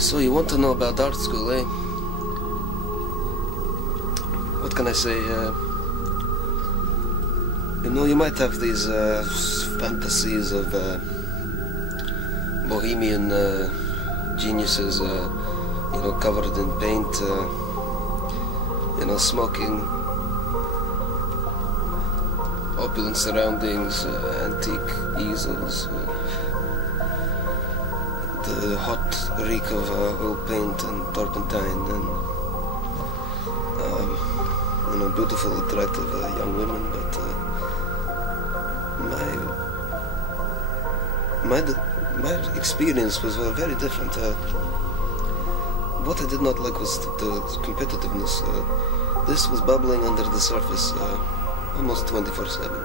So you want to know about art school, eh? What can I say? You might have these fantasies of bohemian geniuses, covered in paint, smoking, opulent surroundings, antique easels, the hot reek of oil paint and turpentine, and beautiful, attractive young women. But my experience was very different. What I did not like was the competitiveness. This was bubbling under the surface almost 24/7,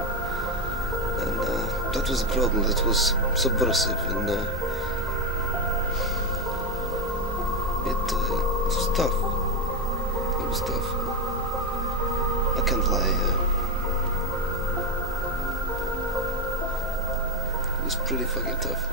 and that was a problem. That was subversive, and it was tough. It was tough. I can't lie. It was pretty fucking tough.